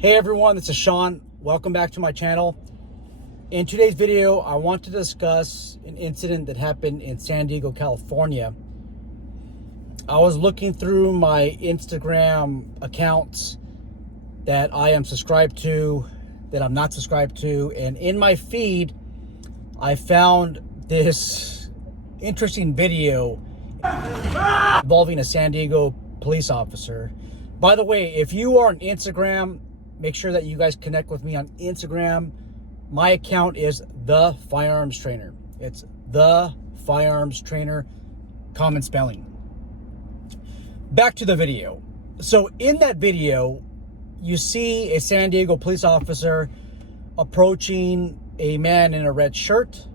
Hey everyone, this is Sean. Welcome back to my channel. In today's video, I want to discuss an incident that happened in San Diego, California. I was looking through my Instagram accounts that I am subscribed to, that I'm not subscribed to, and in my feed, I found this interesting video involving a San Diego police officer. By the way, if you are on Instagram, make sure that you guys connect with me on Instagram. My account is The Firearms Trainer. It's The Firearms Trainer, common spelling. Back to the video. So in that video, you see a San Diego police officer approaching a man in a red shirt,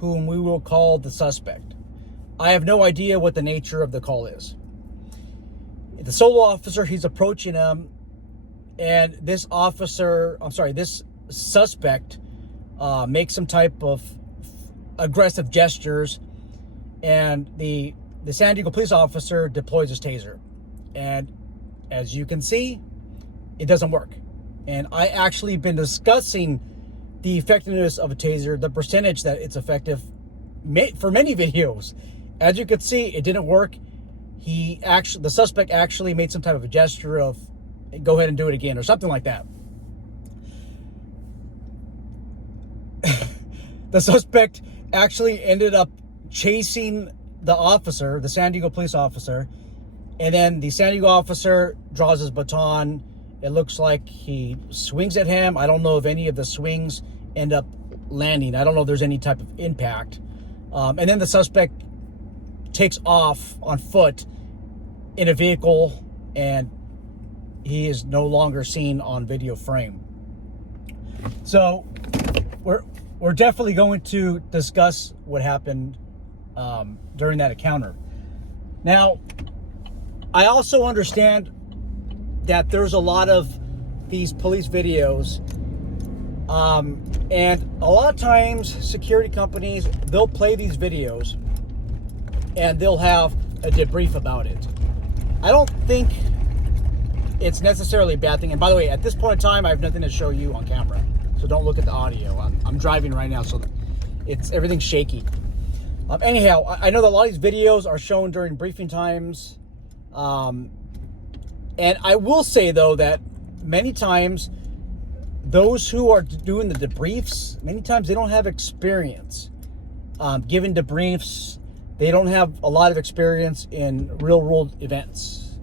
whom we will call the suspect. I have no idea what the nature of the call is. The solo officer, he's approaching him, and this suspect makes some type of aggressive gestures, and the San Diego police officer deploys his taser. And as you can see, it doesn't work. And I actually been discussing the effectiveness of a taser, the percentage that it's effective for many videos. As you can see, it didn't work. The suspect actually made some type of a gesture of, go ahead and do it again, or something like that. The suspect actually ended up chasing the officer, the San Diego police officer, and then the San Diego officer draws his baton. It looks like he swings at him. I don't know if any of the swings end up landing. I don't know if there's any type of impact. And then the suspect takes off on foot in a vehicle, and he is no longer seen on video frame. So we're definitely going to discuss what happened during that encounter. Now, I also understand that there's a lot of these police videos, and a lot of times security companies, they'll play these videos and they'll have a debrief about it. I don't think it's necessarily a bad thing. And by the way, at this point in time, I have nothing to show you on camera, so don't look at the audio. I'm driving right now, so everything's shaky. Anyhow, I know that a lot of these videos are shown during briefing times. And I will say, though, that many times those who are doing the debriefs, many times they don't have experience giving debriefs. They don't have a lot of experience in real-world events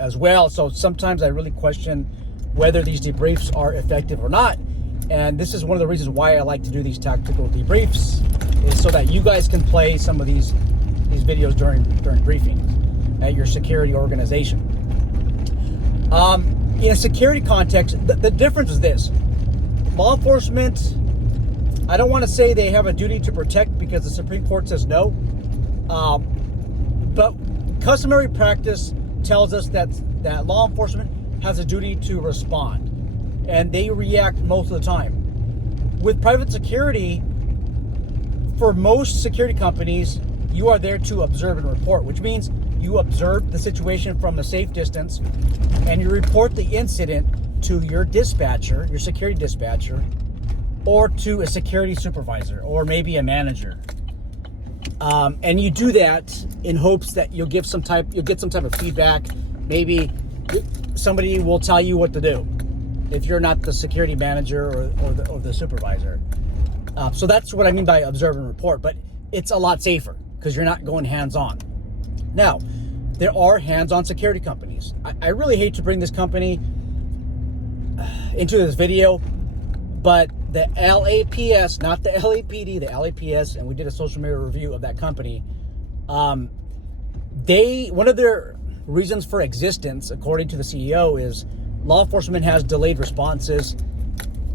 as well. So sometimes I really question whether these debriefs are effective or not. And this is one of the reasons why I like to do these tactical debriefs, is so that you guys can play some of these videos during briefings at your security organization. In a security context, the difference is this. Law enforcement, I don't want to say they have a duty to protect, because the Supreme Court says no. But customary practice tells us that law enforcement has a duty to respond, and they react most of the time. With private security, for most security companies, you are there to observe and report, which means you observe the situation from a safe distance, and you report the incident to your dispatcher, your security dispatcher, or to a security supervisor, or maybe a manager. And you do that in hopes that you'll get some type of feedback. Maybe somebody will tell you what to do if you're not the security manager or the supervisor. So that's what I mean by observe and report. But it's a lot safer because you're not going hands-on. Now, there are hands-on security companies. I really hate to bring this company into this video, but the LAPS, not the LAPD, the LAPS, and we did a social media review of that company. One of their reasons for existence, according to the CEO, is law enforcement has delayed responses.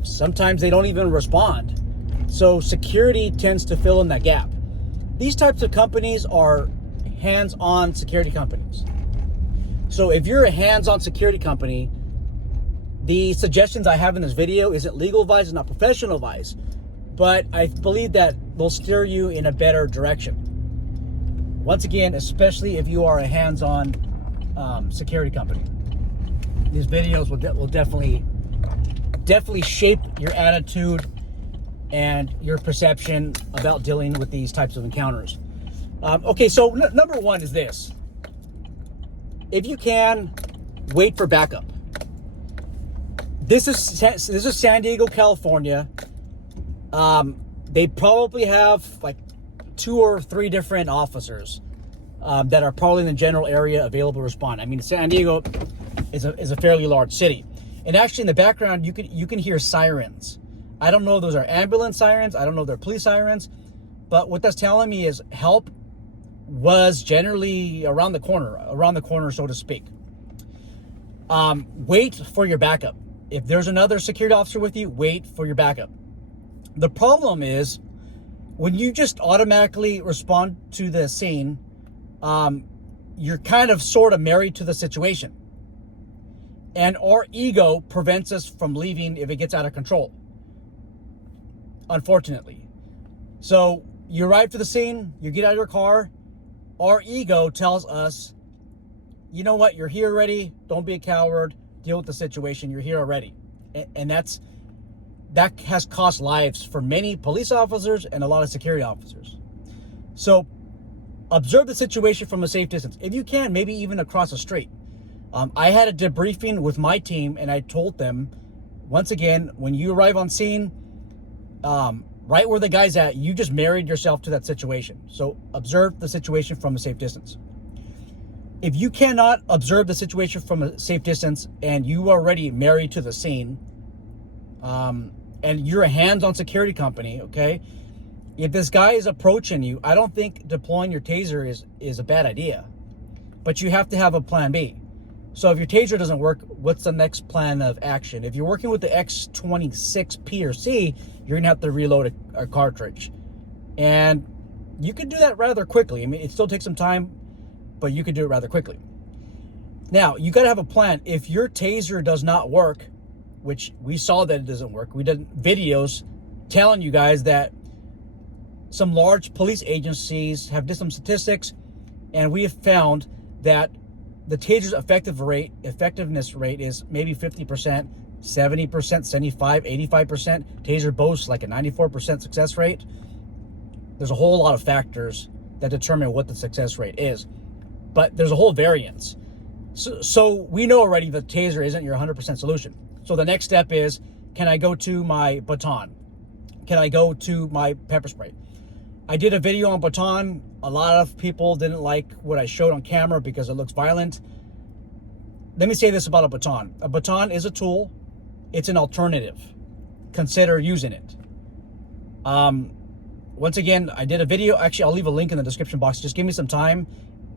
Sometimes they don't even respond. So security tends to fill in that gap. These types of companies are hands-on security companies. So if you're a hands-on security company, the suggestions I have in this video isn't legal advice, it's not professional advice, but I believe that they'll steer you in a better direction. Once again, especially if you are a hands-on security company. these videos will definitely shape your attitude and your perception about dealing with these types of encounters. Okay, so number one is this. If you can, wait for backup. This is San Diego, California. They probably have like 2 or 3 different officers that are probably in the general area available to respond. I mean, San Diego is a fairly large city, and actually in the background you can hear sirens. I don't know if those are ambulance sirens. I don't know if they're police sirens, but what that's telling me is help was generally around the corner, so to speak. Wait for your backup. If there's another security officer with you, wait for your backup. The problem is when you just automatically respond to the scene, you're kind of sort of married to the situation. And our ego prevents us from leaving if it gets out of control, unfortunately. So you arrive to the scene, you get out of your car, our ego tells us, you know what, you're here already, don't be a coward, deal with the situation, you're here already. And that has cost lives for many police officers and a lot of security officers. So observe the situation from a safe distance. If you can, maybe even across the street. I had a debriefing with my team, and I told them, once again, when you arrive on scene, right where the guy's at, you just married yourself to that situation. So observe the situation from a safe distance. If you cannot observe the situation from a safe distance and you are already married to the scene, and you're a hands-on security company, okay, if this guy is approaching you, I don't think deploying your taser is a bad idea, but you have to have a plan B. So if your taser doesn't work, what's the next plan of action? If you're working with the X26P or C, you're gonna have to reload a cartridge, and you can do that rather quickly. I mean, it still takes some time, but you could do it rather quickly. Now, you gotta have a plan. If your taser does not work, which we saw that it doesn't work, we did videos telling you guys that some large police agencies have did some statistics, and we have found that the taser's effectiveness rate is maybe 50%, 70%, 75, 85%. Taser boasts like a 94% success rate. There's a whole lot of factors that determine what the success rate is, but there's a whole variance. So we know already that taser isn't your 100% solution. So the next step is, can I go to my Baton? Can I go to my pepper spray? I did a video on Baton. A lot of people didn't like what I showed on camera because it looks violent. Let me say this about a Baton. A Baton is a tool. It's an alternative. Consider using it. Once again, I did a video. Actually, I'll leave a link in the description box. Just give me some time,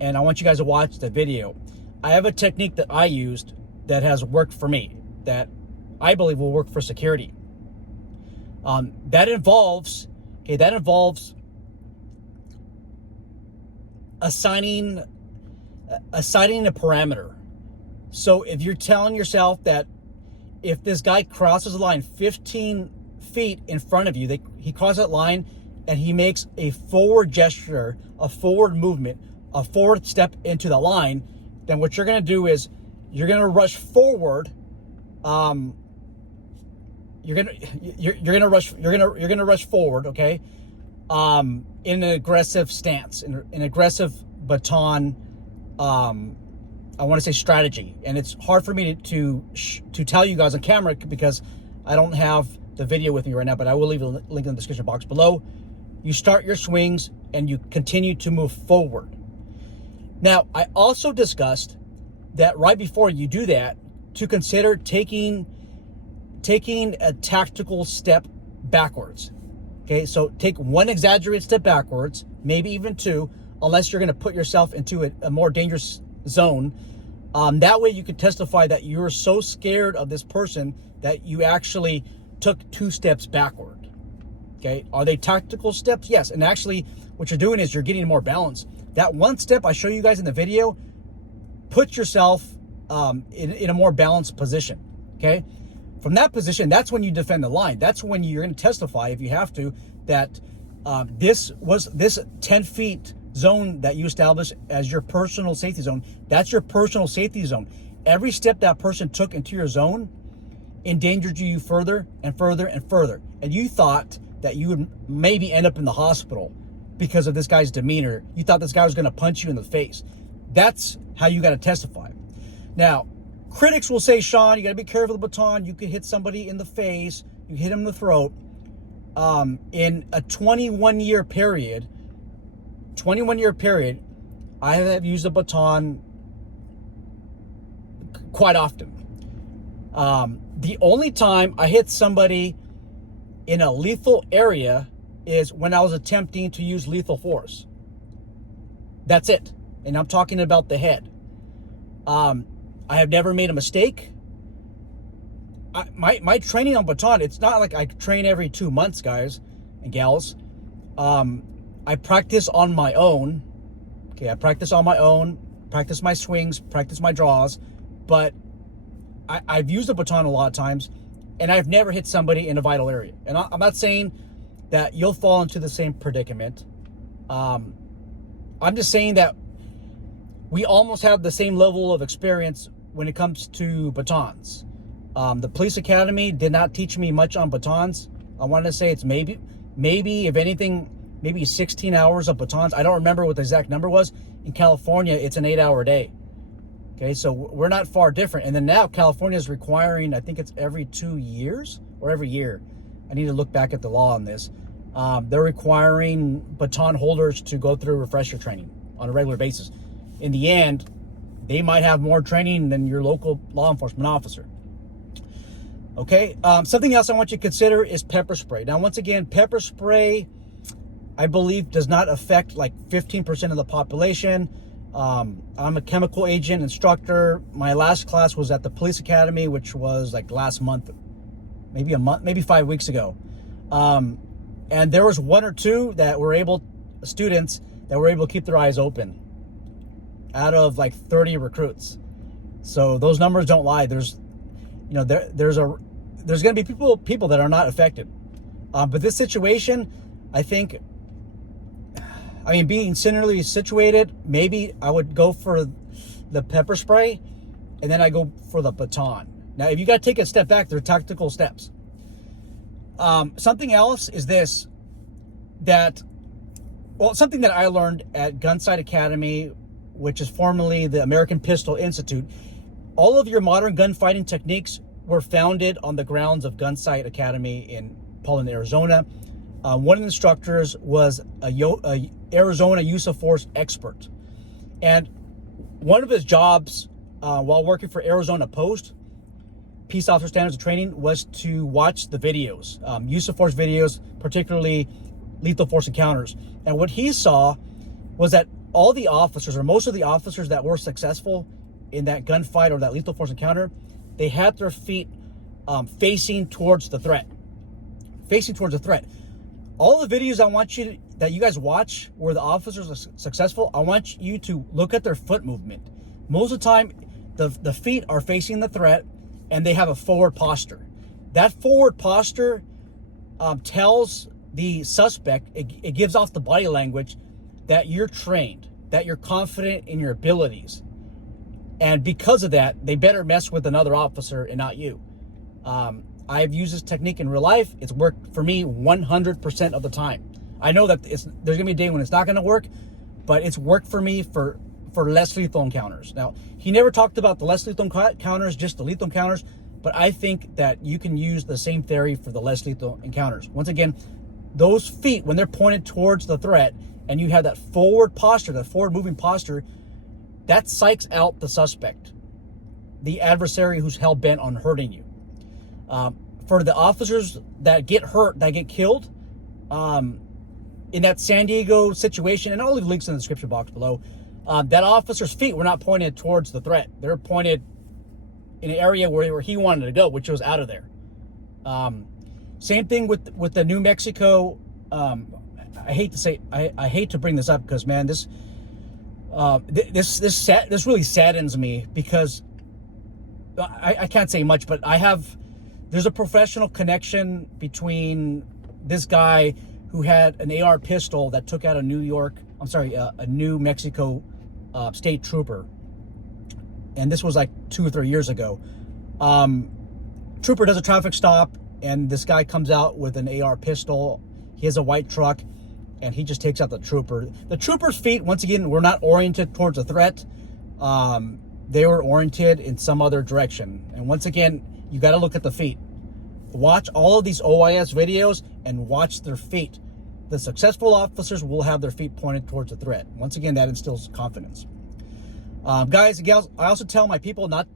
and I want you guys to watch the video. I have a technique that I used that has worked for me, that I believe will work for security. That involves assigning a parameter. So if you're telling yourself that if this guy crosses the line 15 feet in front of you, he crosses that line and he makes a forward gesture, a forward movement, a forward step into the line, then what you're going to do is you're going to rush forward. You're gonna rush forward, okay? In an aggressive stance, in an aggressive Baton, I want to say strategy, and it's hard for me to tell you guys on camera because I don't have the video with me right now, but I will leave a link in the description box below. You start your swings and you continue to move forward. Now, I also discussed that right before you do that, to consider taking a tactical step backwards. Okay, so take one exaggerated step backwards, maybe even 2, unless you're going to put yourself into a more dangerous zone. That way you could testify that you're so scared of this person that you actually took 2 steps backward. Okay, are they tactical steps? Yes, and actually what you're doing is you're getting more balance. That one step I show you guys in the video, put yourself in a more balanced position. Okay, from that position, that's when you defend the line. That's when you're going to testify, if you have to, that this 10 feet zone that you established as your personal safety zone, that's your personal safety zone. every step that person took into your zone endangered you further and further and further. And you thought that you would maybe end up in the hospital because of this guy's demeanor. You thought this guy was going to punch you in the face. That's how you got to testify. Now, critics will say, Sean, you got to be careful with the baton. You could hit somebody in the face. You hit him in the throat. In a 21-year period, I have used a baton quite often. The only time I hit somebody in a lethal area is when I was attempting to use lethal force. That's it. And I'm talking about the head. I have never made a mistake. My training on baton, it's not like I train every 2 months, guys and gals. I practice on my own. Okay, I practice on my own, practice my swings, practice my draws, but I've used a baton a lot of times, and I've never hit somebody in a vital area. And I'm not saying that you'll fall into the same predicament. I'm just saying that we almost have the same level of experience when it comes to batons. The police academy did not teach me much on batons. I want to say it's maybe, if anything, maybe 16 hours of batons. I don't remember what the exact number was. In California, it's an 8-hour day. Okay, so we're not far different. And then now California is requiring, I think it's every 2 years or every year. I need to look back at the law on this. They're requiring baton holders to go through refresher training on a regular basis. In the end, they might have more training than your local law enforcement officer. Okay, something else I want you to consider is pepper spray. Now, once again, pepper spray, I believe, does not affect like 15% of the population. I'm a chemical agent instructor. My last class was at the police academy, which was like last month, maybe 5 weeks ago. And there was one or two students that were able to keep their eyes open out of like 30 recruits. So those numbers don't lie. There's going to be people that are not affected. But this situation, I think, being similarly situated, maybe I would go for the pepper spray, and then I go for the baton. Now, if you got to take a step back, they're tactical steps. Something else is this, something that I learned at Gunsight Academy, which is formerly the American Pistol Institute. All of your modern gunfighting techniques were founded on the grounds of Gunsight Academy in Paulin, Arizona. One of the instructors was a Arizona use of force expert. And one of his jobs while working for Arizona Post, Peace Officer Standards of Training, was to watch the videos, use of force videos, particularly lethal force encounters. And what he saw was that all the officers, or most of the officers that were successful in that gunfight or that lethal force encounter, they had their feet facing towards the threat. All the videos that you guys watch where the officers are successful, I want you to look at their foot movement. Most of the time, the feet are facing the threat, and they have a forward posture. That forward posture tells the suspect, it gives off the body language that you're trained, that you're confident in your abilities. And because of that, they better mess with another officer and not you. I've used this technique in real life. It's worked for me 100% of the time. I know that there's going to be a day when it's not going to work, but it's worked for me for less lethal encounters. Now, he never talked about the less lethal encounters, just the lethal encounters, but I think that you can use the same theory for the less lethal encounters. Once again, those feet, when they're pointed towards the threat, and you have that forward posture, that forward moving posture, that psychs out the suspect, the adversary who's hell-bent on hurting you. For the officers that get hurt, that get killed, in that San Diego situation, and I'll leave links in the description box below, that officer's feet were not pointed towards the threat. They're pointed in an area where he wanted to go, which was out of there. Same thing with the New Mexico. I hate to bring this up because, man, this really saddens me, because I can't say much, but there's a professional connection between this guy who had an AR pistol that took out a New Mexico state trooper. and this was like 2 or 3 years ago. Trooper does a traffic stop, and this guy comes out with an AR pistol. He has a white truck, and he just takes out the trooper. The trooper's feet, once again, were not oriented towards a threat. They were oriented in some other direction. And once again, you got to look at the feet. Watch all of these OIS videos and watch their feet. The successful officers will have their feet pointed towards the threat. Once again, that instills confidence. Guys and gals, I also tell my people let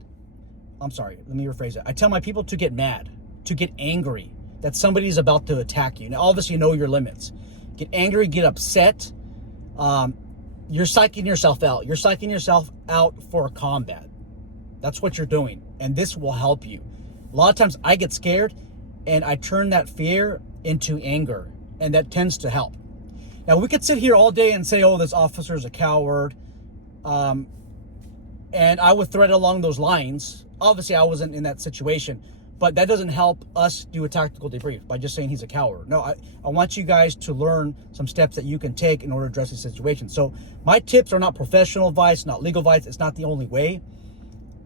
me rephrase it. I tell my people to get mad, to get angry that somebody's about to attack you. Now, obviously, you know your limits. Get angry, get upset. You're psyching yourself out. You're psyching yourself out for combat. That's what you're doing, and this will help you. A lot of times I get scared, and I turn that fear into anger, and that tends to help. Now, we could sit here all day and say, oh, this officer is a coward, and I would thread along those lines. Obviously, I wasn't in that situation, but that doesn't help us do a tactical debrief by just saying he's a coward. No, I want you guys to learn some steps that you can take in order to address the situation. So my tips are not professional advice, not legal advice. It's not the only way.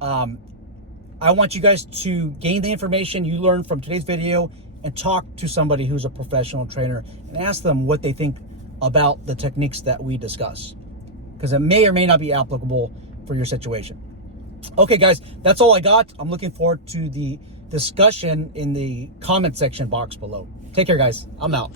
I want you guys to gain the information you learned from today's video and talk to somebody who's a professional trainer and ask them what they think about the techniques that we discuss, because it may or may not be applicable for your situation. Okay, guys, that's all I got. I'm looking forward to the discussion in the comment section box below. Take care, guys. I'm out.